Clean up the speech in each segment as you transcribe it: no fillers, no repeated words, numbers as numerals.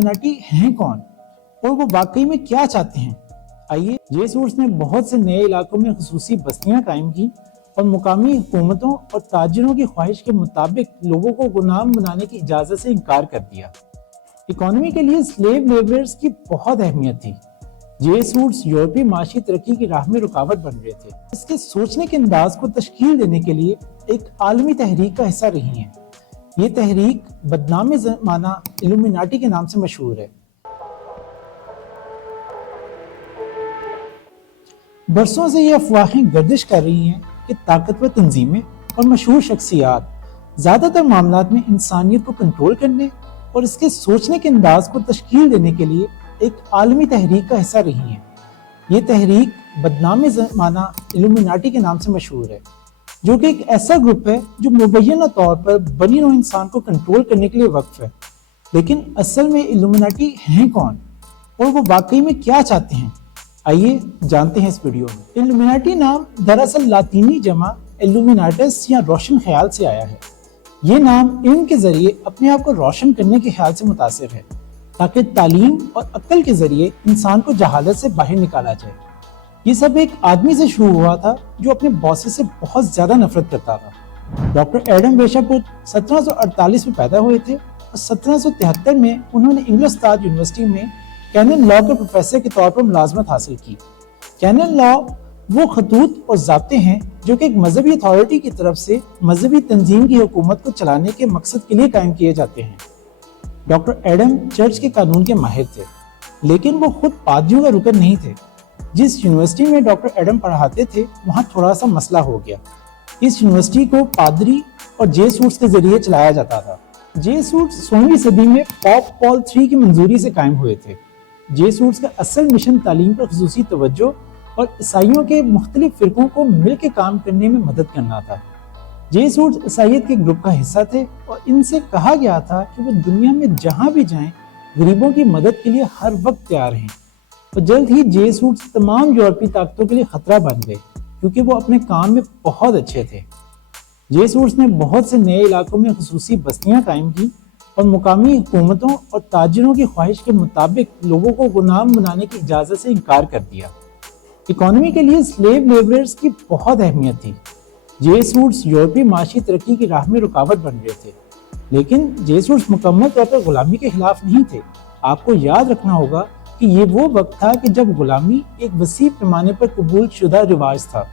Illuminati हैं कौन और वो वाकई में क्या चाहते हैं। आइए, जेसूट्स ने बहुत से नए इलाकों में खुसूसी बस्तियां कायम की और मुकामी हुकूमतों और ताजिरों की ख्वाहिश के मुताबिक लोगों को गुलाम बनाने की इजाजत से इनकार कर दिया। इकोनॉमी के लिए स्लेव लेबरर्स की बहुत अहमियत थी। जेसूट्स यूरोपीय माशी तरक्की की राह में रुकावट बन रहे थे। इसके सोचने के अंदाज को तश्कील देने के लिए एक आलमी तहरीक का हिस्सा रही हैं। ये तहरीक बदनाम ज़माना इल्यूमिनाटी के नाम से मशहूर है। बरसों से ये अफवाहें गर्दिश कर रही हैं कि ताकतवर तंजीमें और मशहूर शख्सियात ज़्यादातर मामलात में इंसानियत को कंट्रोल करने और इसके सोचने के अंदाज को तश्कील देने के लिए एक आलमी तहरीक का हिस्सा रही हैं। ये तहरीक बदनाम ज़माना इल्यूमिनाटी के नाम से मशहूर है, जो कि एक ऐसा ग्रुप है जो मुबैना तौर पर बनी नौ इंसान को कंट्रोल करने के लिए वक्फ है। लेकिन असल में इल्यूमिनाटी हैं कौन और वो वाकई में क्या चाहते हैं, आइए जानते हैं इस वीडियो में। इल्यूमिनाटी नाम दरअसल लातीनी जमा इल्यूमिनाटस या रोशन ख्याल से आया है। ये नाम इल्म के जरिए अपने आप को रोशन करने के ख्याल से मुतासिर है, ताकि तालीम और अक्ल के जरिए इंसान को जहालत से बाहर निकाला जाए। ये सब एक आदमी से शुरू हुआ था जो अपने बॉसेस से बहुत ज्यादा नफरत करता था। डॉक्टर एडम वेशापुट 1748 में पैदा हुए थे और 1773 में उन्होंने इंग्लिस्तान यूनिवर्सिटी में कैनन लॉ के प्रोफेसर के तौर पर मुलाजमत हासिल की। कैनन लॉ वो खतूत और ज़ाब्ते हैं जो कि एक मजहबी अथॉरिटी की तरफ से मजहबी तंजीम की हुकूमत को चलाने के मकसद के लिए कायम किए जाते हैं। डॉक्टर एडम चर्च के कानून के माहिर थे, लेकिन वो खुद पादरियों का रुकन नहीं थे। जिस यूनिवर्सिटी में डॉक्टर एडम पढ़ाते थे वहाँ थोड़ा सा मसला हो गया। इस यूनिवर्सिटी को पादरी और जेसूट्स के जरिए चलाया जाता था। जेसूट्स 16वीं सदी में पॉप पॉल III की मंजूरी से कायम हुए थे। जेसूट्स का असल मिशन तालीम पर खुसूसी तवज्जो और ईसाइयों के मुख्तलिफ फिरकों को मिलकर काम करने में मदद करना था। जेसूट्स ईसाइयत के ग्रुप का हिस्सा थे और इनसे कहा गया था कि वो दुनिया में जहां भी जाएं गरीबों की मदद के लिए हर वक्त तैयार हैं। और जल्द ही जेसूट्स तमाम यूरोपीय ताकतों के लिए खतरा बन गए, क्योंकि वो अपने काम में बहुत अच्छे थे। जेसूट्स ने बहुत से नए इलाकों में खुसूसी बस्तियां कायम की और मुकामी हुकूमतों और ताजिरों की ख्वाहिश के मुताबिक लोगों को गुलाम बनाने की इजाजत से इनकार कर दिया। इकोनॉमी के लिए स्लेव लेबरर्स की बहुत अहमियत थी। जेसूट्स यूरोपीय माशी तरक्की की राह में रुकावट बन रहे थे, लेकिन जेसूट्स मुकम्मल तौर पर गुलामी के खिलाफ नहीं थे। आपको याद रखना होगा कि ये वो वक्त था कि जब गुलामी एक वसी पैमाने पर कबूल शुदा रिवाज था।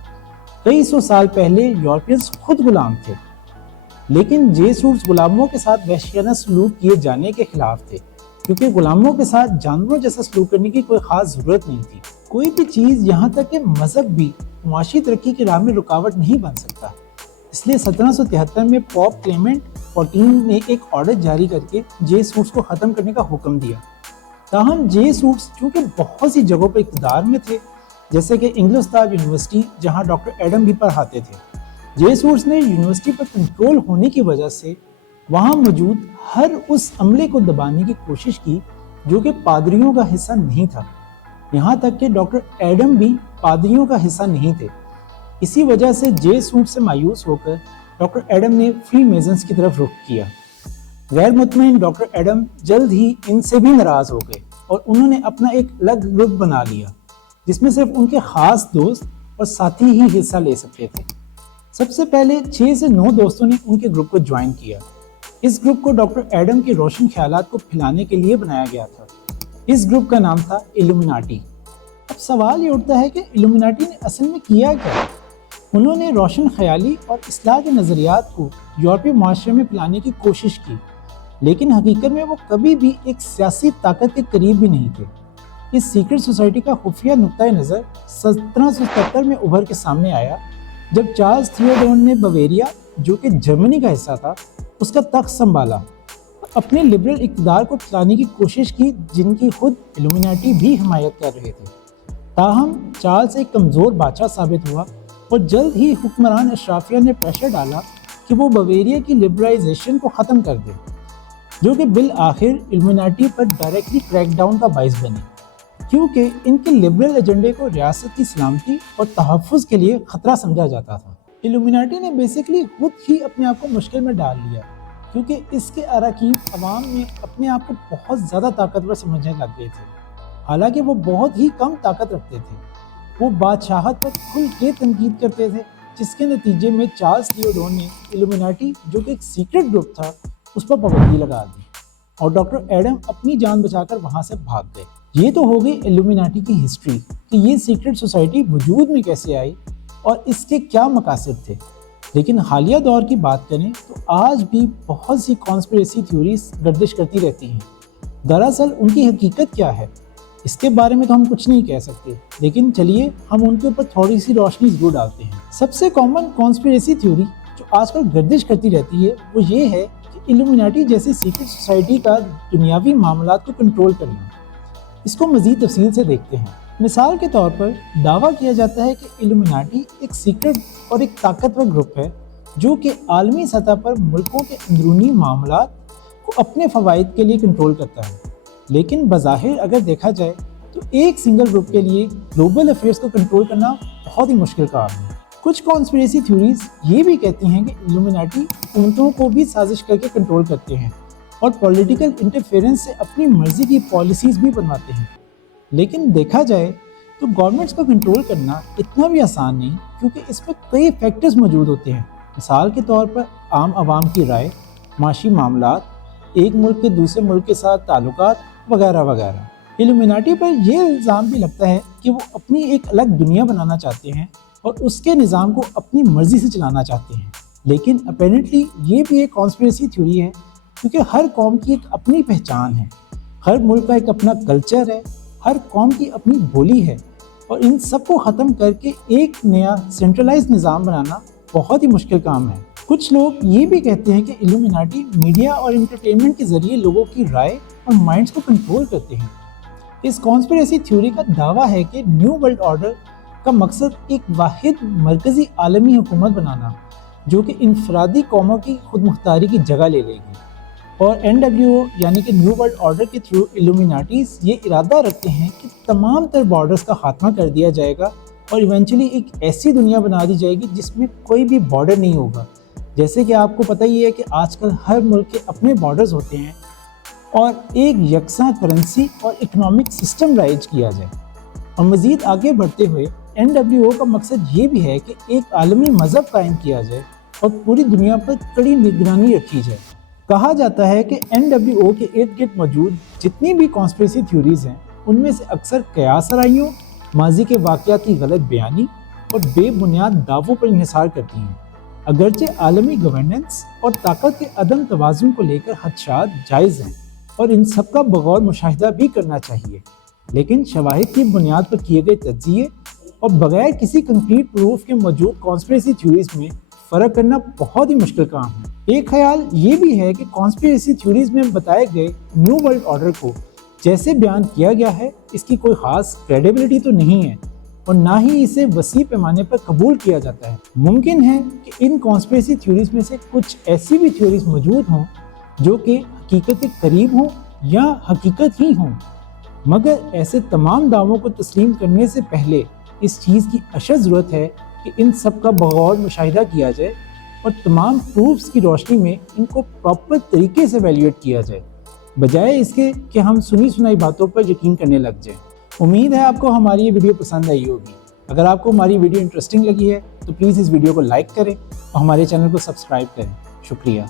कई सौ साल पहले यूरोपियंस खुद गुलाम थे, लेकिन जेसूट्स गुलामों के साथ वहशियाना सलूक किए जाने के खिलाफ थे, क्योंकि गुलामों के साथ जानवरों जैसा सलूक करने की कोई खास जरूरत नहीं थी। कोई भी चीज, यहाँ तक कि मजहब भी मुआशी तरक्की की राह में रुकावट नहीं बन सकता। इसलिए 1773 में पॉप क्लेमेंट 14 ने एक ऑर्डर जारी करके जेसूट्स को खत्म करने का हुक्म दिया। ताहम जेसूट्स चूंकि बहुत सी जगहों पर इक़्तिदार में थे, जैसे कि इंग्लिस्तान यूनिवर्सिटी जहां डॉक्टर एडम भी पढ़ाते थे, जेसूट्स ने यूनिवर्सिटी पर कंट्रोल होने की वजह से वहां मौजूद हर उस अमले को दबाने की कोशिश की जो कि पादरियों का हिस्सा नहीं था। यहाँ तक कि डॉक्टर एडम भी पादरियों का हिस्सा नहीं थे। इसी वजह से जेसूट्स से मायूस होकर डॉक्टर एडम ने फ्री मेजन्स की तरफ रुख किया। गैर मुतमईन डॉक्टर एडम जल्द ही इनसे भी नाराज हो गए और उन्होंने अपना एक अलग ग्रुप बना लिया, जिसमें सिर्फ उनके खास दोस्त और साथी ही हिस्सा ले सकते थे। सबसे पहले 6 से 9 दोस्तों ने उनके ग्रुप को ज्वाइन किया। इस ग्रुप को डॉक्टर एडम के रोशन ख्यालात को फैलाने के लिए बनाया गया था। इस ग्रुप का नाम था इल्यूमिनाटी। अब सवाल ये उठता है कि इल्यूमिनाटी ने असल में किया क्या? उन्होंने रोशन ख्याली और इस्लाह के नज़रियात को यूरोपीय माशरे में फैलाने की कोशिश की, लेकिन हकीकत में वो कभी भी एक सियासी ताकत के करीब भी नहीं थे। इस सीक्रेट सोसाइटी का खुफिया नुक्ता नज़र 1777 में उभर के सामने आया, जब चार्ल्स थियोडोर ने बवेरिया, जो कि जर्मनी का हिस्सा था, उसका तख्त संभाला। अपने लिबरल इक़्तिदार को चलाने की कोशिश की, जिनकी खुद इल्यूमिनाटी भी हिमायत कर रहे थे। ताहम चार्ल्स एक कमज़ोर बादशाह साबित हुआ और जल्द ही हुक्मरान अशराफिया ने प्रेशर डाला कि वो बवेरिया की लिबरलाइजेशन को ख़त्म कर दे, जो कि बिल आखिर इल्यूमिनाटी पर डायरेक्टली क्रैकडाउन का बाइस बनी, क्योंकि इनके लिबरल एजेंडे को रियासत की सलामती और तहफ़्फ़ुज़ के लिए ख़तरा समझा जाता था। इल्यूमिनाटी ने बेसिकली खुद ही अपने आप को मुश्किल में डाल लिया, کیونکہ اس کے اراکین عوام میں اپنے آپ کو بہت زیادہ طاقتور سمجھنے لگ گئے تھے، حالانکہ وہ بہت ہی کم طاقت رکھتے تھے۔ وہ بادشاہت پر کھل کے تنقید کرتے تھے، جس کے نتیجے میں چارلس تھیوڈور نے ایلومیناٹی، جو کہ ایک سیکرٹ گروپ تھا، اس پر پابندی لگا دی اور ڈاکٹر ایڈم اپنی جان بچا کر وہاں سے بھاگ گئے۔ یہ تو ہو گئی ایلومیناٹی کی ہسٹری کہ یہ سیکرٹ سوسائٹی وجود میں کیسے آئی اور اس کے کیا مقاصد تھے۔ لیکن حالیہ دور کی بات کریں تو آج بھی بہت سی کانسپریسی تھیوریز گردش کرتی رہتی ہیں۔ دراصل ان کی حقیقت کیا ہے اس کے بارے میں تو ہم کچھ نہیں کہہ سکتے، لیکن چلیے ہم ان کے اوپر تھوڑی سی روشنی ضرور ڈالتے ہیں۔ سب سے کامن کانسپریسی تھیوری جو آج کل گردش کرتی رہتی ہے وہ یہ ہے کہ ایلومیناٹی جیسی سیکرٹ سوسائٹی کا دنیاوی معاملات کو کنٹرول کرنا۔ اس کو مزید تفصیل سے دیکھتے ہیں۔ مثال کے طور پر دعویٰ کیا جاتا ہے کہ ایلومیناٹی ایک سیکرٹ اور ایک طاقتور گروپ ہے جو کہ عالمی سطح پر ملکوں کے اندرونی معاملات کو اپنے فوائد کے لیے کنٹرول کرتا ہے۔ لیکن بظاہر اگر دیکھا جائے تو ایک سنگل گروپ کے لیے گلوبل افیئرز کو کنٹرول کرنا بہت ہی مشکل کام ہے۔ کچھ کانسپریسی تھیوریز یہ بھی کہتی ہیں کہ ایلومیناٹی حکومتوں کو بھی سازش کر کے کنٹرول کرتے ہیں اور پولیٹیکل انٹرفیئرنس سے اپنی مرضی کی پالیسیز بھی بنواتے ہیں۔ لیکن دیکھا جائے تو گورنمنٹس کو کنٹرول کرنا اتنا بھی آسان نہیں، کیونکہ اس میں کئی فیکٹرز موجود ہوتے ہیں۔ مثال کے طور پر عام عوام کی رائے، معاشی معاملات، ایک ملک کے دوسرے ملک کے ساتھ تعلقات وغیرہ وغیرہ۔ ایلومیناٹی پر یہ الزام بھی لگتا ہے کہ وہ اپنی ایک الگ دنیا بنانا چاہتے ہیں اور اس کے نظام کو اپنی مرضی سے چلانا چاہتے ہیں۔ لیکن اپیرنٹلی یہ بھی ایک کانسپریسی تھیوری ہے، کیونکہ ہر قوم کی ایک اپنی پہچان ہے، ہر ملک کا ایک اپنا کلچر ہے، ہر قوم کی اپنی بولی ہے، اور ان سب کو ختم کر کے ایک نیا سینٹرلائز نظام بنانا بہت ہی مشکل کام ہے۔ کچھ لوگ یہ بھی کہتے ہیں کہ ایلومیناٹی میڈیا اور انٹرٹینمنٹ کے ذریعے لوگوں کی رائے اور مائنڈز کو کنٹرول کرتے ہیں۔ اس کانسپریسی تھیوری کا دعویٰ ہے کہ نیو ورلڈ آرڈر کا مقصد ایک واحد مرکزی عالمی حکومت بنانا جو کہ انفرادی قوموں کی خود مختاری کی جگہ لے لے گی، اور NWO یعنی کہ نیو ورلڈ آرڈر کے تھرو ایلومیناٹیز یہ ارادہ رکھتے ہیں کہ تمام تر بارڈرز کا خاتمہ کر دیا جائے گا اور ایونچولی ایک ایسی دنیا بنا دی جائے گی جس میں کوئی بھی بارڈر نہیں ہوگا۔ جیسے کہ آپ کو پتہ ہی ہے کہ آج کل ہر ملک کے اپنے بارڈرز ہوتے ہیں اور ایک یکساں کرنسی اور اکنامک سسٹم رائج کیا جائے۔ اور مزید آگے بڑھتے ہوئے NWO کا مقصد یہ بھی ہے کہ ایک عالمی مذہب قائم کیا جائے اور پوری دنیا پر کڑی نگرانی رکھی جائے۔ کہا جاتا ہے کہ NWO کے ارد گرد موجود جتنی بھی کانسپریسی تھیوریز ہیں ان میں سے اکثر قیاس آرائیوں، ماضی کے واقعات کی غلط بیانی اور بے بنیاد دعووں پر انحصار کرتی ہیں۔ اگرچہ عالمی گورننس اور طاقت کے عدم توازن کو لے کر خدشات جائز ہیں اور ان سب کا بغور مشاہدہ بھی کرنا چاہیے، لیکن شواہد کی بنیاد پر کیے گئے تجزیے اور بغیر کسی کنکریٹ پروف کے موجود کانسپریسی تھیوریز میں فرق کرنا بہت ہی مشکل کام ہے۔ ایک خیال یہ بھی ہے کہ کانسپریسی تھیوریز میں بتائے گئے نیو ورلڈ آرڈر کو جیسے بیان کیا گیا ہے اس کی کوئی خاص کریڈیبلٹی تو نہیں ہے اور نہ ہی اسے وسیع پیمانے پر قبول کیا جاتا ہے۔ ممکن ہے کہ ان کانسپریسی تھیوریز میں سے کچھ ایسی بھی تھیوریز موجود ہوں جو کہ حقیقت کے قریب ہوں یا حقیقت ہی ہوں، مگر ایسے تمام دعووں کو تسلیم کرنے سے پہلے اس چیز کی اشد ضرورت ہے کہ ان سب کا بغور مشاہدہ کیا جائے اور تمام پروفز کی روشنی میں ان کو پراپر طریقے سے ایویلیویٹ کیا جائے، بجائے اس کے کہ ہم سنی سنائی باتوں پر یقین کرنے لگ جائیں۔ امید ہے آپ کو ہماری یہ ویڈیو پسند آئی ہوگی۔ اگر آپ کو ہماری ویڈیو انٹرسٹنگ لگی ہے تو پلیز اس ویڈیو کو لائک کریں اور ہمارے چینل کو سبسکرائب کریں۔ شکریہ۔